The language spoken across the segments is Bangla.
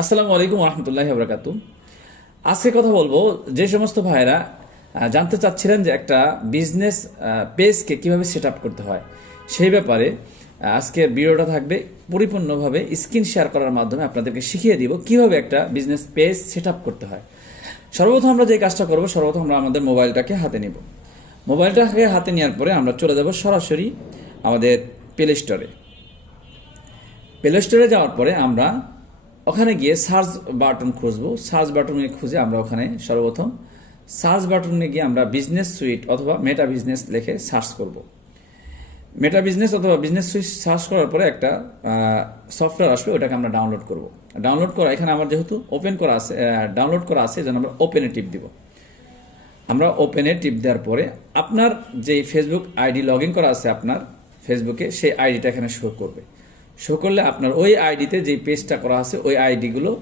আসসালামু আলাইকুম রহমতুল্লাহি বারাকাতু। আজকে কথা বলবো যে সমস্ত ভাইরা জানতে চাচ্ছিলেন যে একটা বিজনেস পেজকে কিভাবে সেট আপ করতে হয় সেই ব্যাপারে আজকে ভিডিওটা থাকবে। পরিপূর্ণভাবে স্ক্রিন শেয়ার করার মাধ্যমে আপনাদেরকে শিখিয়ে দিব কিভাবে একটা বিজনেস পেজ সেট আপ করতে হয়। সর্বপ্রথম আমরা যে কাজটা করব, সর্বপ্রথম আমরা আমাদের মোবাইলটাকে হাতে নিব। মোবাইলটাকে হাতে নেওয়ার পরে আমরা চলে যাব সরাসরি আমাদের প্লে স্টোরে। প্লে স্টোরে যাওয়ার পরে আমরা ওখানে গিয়ে সার্চ বাটন খুঁজবো। সার্চ বাটনে খুঁজে আমরা ওখানে সর্বপ্রথম সার্চ বাটনে গিয়ে আমরা বিজনেস সুইট অথবা মেটা বিজনেস লিখে সার্চ করব। মেটা বিজনেস অথবা বিজনেস সুইট সার্চ করার পরে একটা সফটওয়্যার আসবে, ওটাকে আমরা ডাউনলোড করব। ডাউনলোড করা এখানে আমার যেহেতু ওপেন করা আছে, ডাউনলোড করা আছে, যেন আমরা ওপেনে টিপ দিব। আমরা ওপেনে টিপ দেওয়ার পরে আপনার যে ফেসবুক আইডি লগ ইন করা আছে আপনার ফেসবুকে, সেই আইডিটা এখানে শো করবে। শো করলে আপনার ওই আইডিতে যে পেজটা করা আছে ওই আইডিগুলো,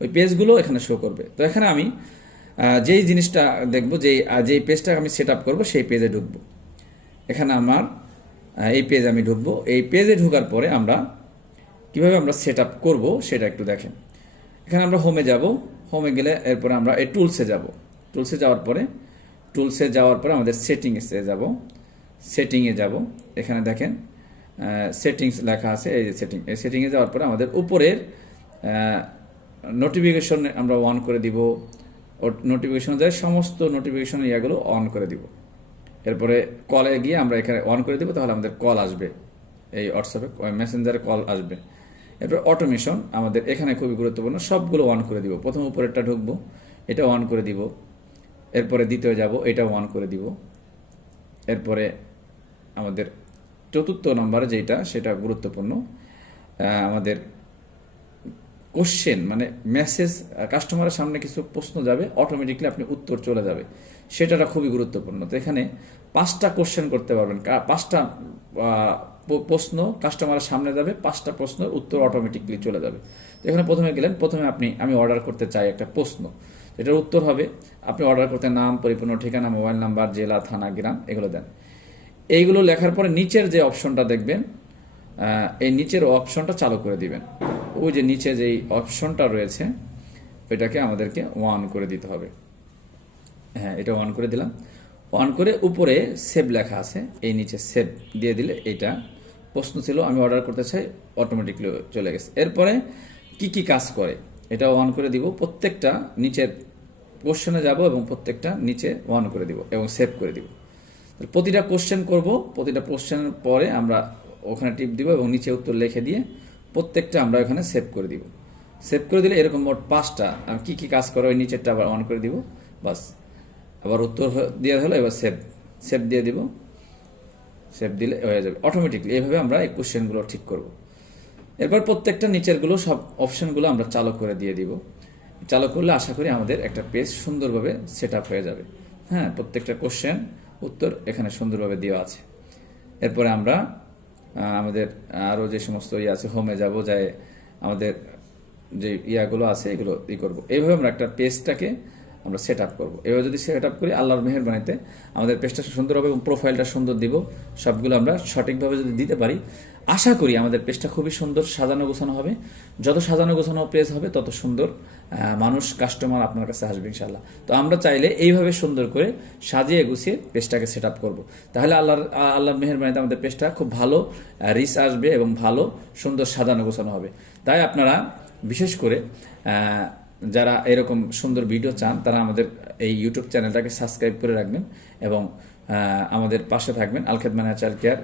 ওই পেজগুলো এখানে শো করবে। তো এখানে আমি যেই জিনিসটা দেখব, যেই পেজটা আমি সেট আপ করবো সেই পেজে ঢুকবো। এখানে আমার এই পেজ আমি ঢুকবো। এই পেজে ঢোকার পরে আমরা কিভাবে আমরা সেট আপ করবো সেটা একটু দেখেন। এখানে আমরা হোমে যাব। হোমে গেলে এরপরে আমরা এই টুলসে যাব। টুলসে যাওয়ার পরে আমাদের সেটিংসে যাব। সেটিংয়ে যাব। এখানে দেখেন সেটিংস লেখা আছে, এই যে সেটিং। এই সেটিংয়ে যাওয়ার পরে আমাদের উপরের নোটিফিকেশন আমরা অন করে দিব। নোটিফিকেশন যায় সমস্ত নোটিফিকেশন ইয়াগুলো অন করে দিব। এরপরে কলে গিয়ে আমরা এখানে অন করে দিব, তাহলে আমাদের কল আসবে, এই হোয়াটসঅ্যাপে মেসেঞ্জারে কল আসবে। এরপর অটোমেশন আমাদের এখানে খুবই গুরুত্বপূর্ণ, সবগুলো অন করে দিব। প্রথম উপরেরটা ঢুকবো, এটা অন করে দিব। এরপরে দ্বিতীয় যাব, এটাও অন করে দিব। এরপরে আমাদের চতুর্থ নম্বরে যেটা, সেটা গুরুত্বপূর্ণ, আমাদের কোশ্চেন মানে মেসেজ, কাস্টমারের সামনে কিছু প্রশ্ন যাবে, অটোমেটিকলি আপনি উত্তর চলে যাবে, সেটাটা খুবই গুরুত্বপূর্ণ। তো এখানে 5টা কোশ্চেন করতে পারবেন, 5টা প্রশ্ন কাস্টমারের সামনে যাবে, 5টা প্রশ্নের উত্তর অটোমেটিকলি চলে যাবে। তো এখানে প্রথমে গেলেন, প্রথমে আমি অর্ডার করতে চাই একটা প্রশ্ন, এটার উত্তর হবে আপনি অর্ডার করতে নাম, পরিপূর্ণ ঠিকানা, মোবাইল নাম্বার, জেলা, থানা, গ্রাম এগুলো দেন। এইগুলো লেখার পরে নিচের যে অপশনটা দেখবেন, এই নিচের অপশনটা চালু করে দিবেন। ওই যে নিচে যেই অপশনটা রয়েছে ওইটাকে আমাদেরকে অন করে দিতে হবে। হ্যাঁ, এটা অন করে দিলাম। অন করে উপরে সেভ লেখা আছে, এই নিচে সেভ দিয়ে দিলে, এইটা প্রশ্ন ছিল আমি অর্ডার করতে চাই, অটোমেটিকলি চলে গেছে। এরপরে কি কি কাজ করে এটা অন করে দিব। প্রত্যেকটা নিচের কোশ্চেনে যাব এবং প্রত্যেকটা নিচে অন করে দিব এবং সেভ করে দিব। প্রতিটা কোশ্চেন করব, প্রতিটা কোশ্চেনের পরে আমরা ওখানে টিপ দিব এবং নিচে উত্তর লিখে দিয়ে প্রত্যেকটা আমরা এখানে সেভ করে দিব। সেভ করে দিলে এরকম মোট 5টা কি কি কাজ করে ওই নিচেরটা আবার অন করে দিব, বাস। আবার উত্তর দেওয়া হলো, এবার সেভ দিয়ে দিব। সেভ দিলে হয়ে যাবে অটোমেটিকলি। এইভাবে আমরা এই কোশ্চেনগুলো ঠিক করব। এরপর প্রত্যেকটা নিচেরগুলো সব অপশনগুলো আমরা চালু করে দিয়ে দিব। চালু করলে আশা করি আমাদের একটা পেজ সুন্দরভাবে সেট আপ হয়ে যাবে। হ্যাঁ, প্রত্যেকটা কোশ্চেন উত্তর এখানে সুন্দরভাবে দেওয়া আছে। এরপরে আমরা আমাদের আরও যে সমস্ত আছে, হোমে যাব, যাই আমাদের যে ইয়াগুলো আছে এগুলো করবো। এইভাবে আমরা একটা পেজটাকে আমরা সেট আপ করবো। এভাবে যদি সেট আপ করি, আল্লাহর মেহেরবানিতে আমাদের পেজটা সুন্দর হবে এবং প্রোফাইলটা সুন্দর দিব। সবগুলো আমরা সঠিকভাবে যদি দিতে পারি, আশা করি আমাদের পেজটা খুবই সুন্দর সাজানো গোছানো হবে। যত সাজানো গোছানো পেজ হবে তত সুন্দর মানুষ, কাস্টমার আপনার কাছে আসবে ইনশাল্লাহ। তো আমরা চাইলে এইভাবে সুন্দর করে সাজিয়ে গুছিয়ে পেজটাকে সেট আপ করবো। তাহলে আল্লাহর মেহেরবানিতে আমাদের পেজটা খুব ভালো রিচ আসবে এবং ভালো সুন্দর সাজানো গোছানো হবে। তাই আপনারা বিশেষ করে যারা এরকম সুন্দর ভিডিও চান, তারা আমাদের এই ইউটিউব চ্যানেলটাকে সাবস্ক্রাইব করে রাখবেন এবং আমাদের পাশে থাকবেন। আল খেদমা ন্যাচারাল কেয়ার।